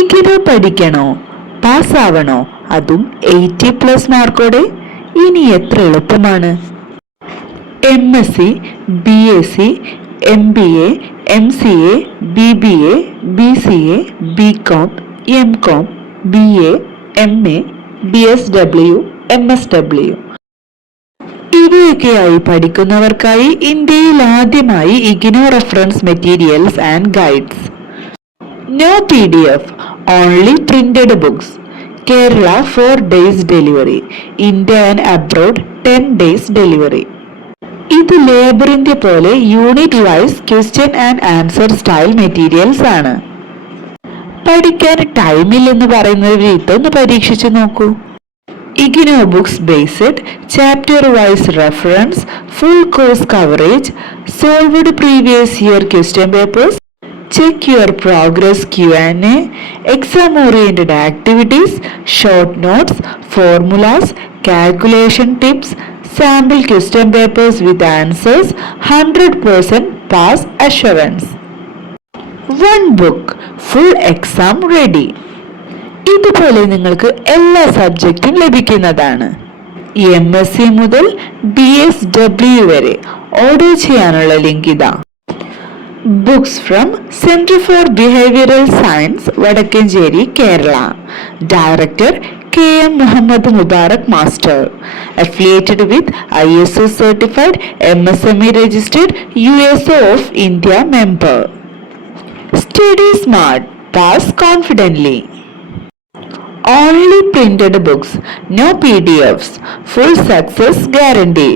ഇങ്ങനെ പഠിക്കണോ? പാസ്സാവണോ? അതും 80+ മാർക്കോടെ? ഇനി എത്ര എളുപ്പമാണ്. MSc, BSc, MBA, MCA, BBA, BCA, BCom, MCom, BA, MA, BSW, MSW. ഇവയൊക്കെയായി പഠിക്കുന്നവർക്കായി ഇന്ത്യയിൽ ആദ്യമായി IGNOU reference materials and guides. No PDF, only printed books. Kerala 4 days delivery. India and abroad 10 days delivery. ഇത് ലേബറിന്റെ പോലെ unit wise question and answer style materials ആണ്. പഠിക്കാൻ ടൈമില്ലെന്ന് പറയുന്നവർ ഇതൊന്ന് പരീക്ഷിച്ചു നോക്കൂ. IGNOU books based, chapter wise reference, full course coverage, solved previous year question papers, check your progress Q&A, exam oriented activities, short notes, formulas, calculation tips, sample question papers with answers, 100% pass assurance. One book, full exam ready. ഇതുപോലെ നിങ്ങൾക്ക് എല്ലാ സബ്ജക്റ്റും ലഭിക്കുന്നതാണ്. MSc മുതൽ BSW വരെ order ചെയ്യാനുള്ള link ഇതാ. Books from Center for Behavioral Science, Vadakkancheri, Kerala. Director KM Muhammad Mubarak Master. Affiliated with ISO certified MSME registered USO of India member. Study smart, pass confidently. Only printed books, no PDFs. Full success guarantee.